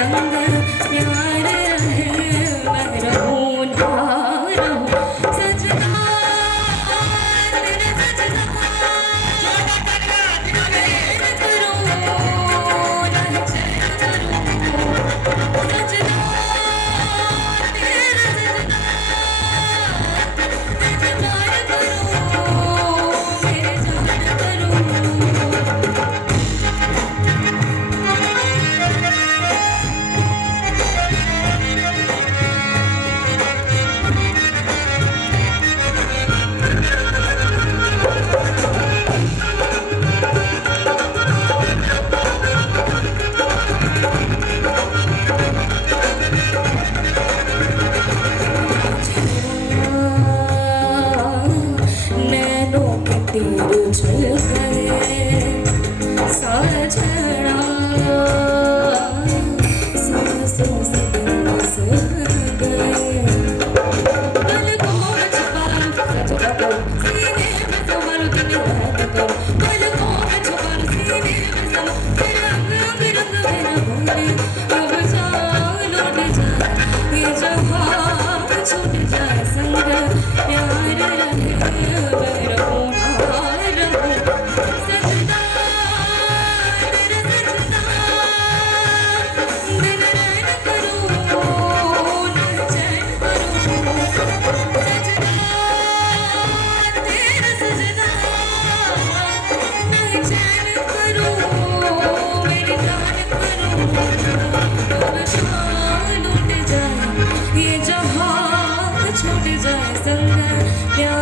संग प्यार है मैं रहूं ना रहूं सजना तेरे सजना चैन करूं ना चैन करूं सजना तेरा सजना इंतजार करूं मेरे जान करूं नैनों के तीर चल गए साजना सांसों से बस गए पलकों में छुपा सजदा कर सीने में संवार दिन रात कर पलकों में छुपा सीने में संवार तेरा रंग रंग मेरा भूले अब जा लौट जा ये जहां छूट जाए संग प्यार रहे मैं रहूं ना रहूं सजना तेरा सजना दिन रैन करूं ना चैन करूं सजना तेरा सजना नहीं चैन करूं मेरी जान करूं अब शान लूट जाए ये जहां छूट जाए संग प्यार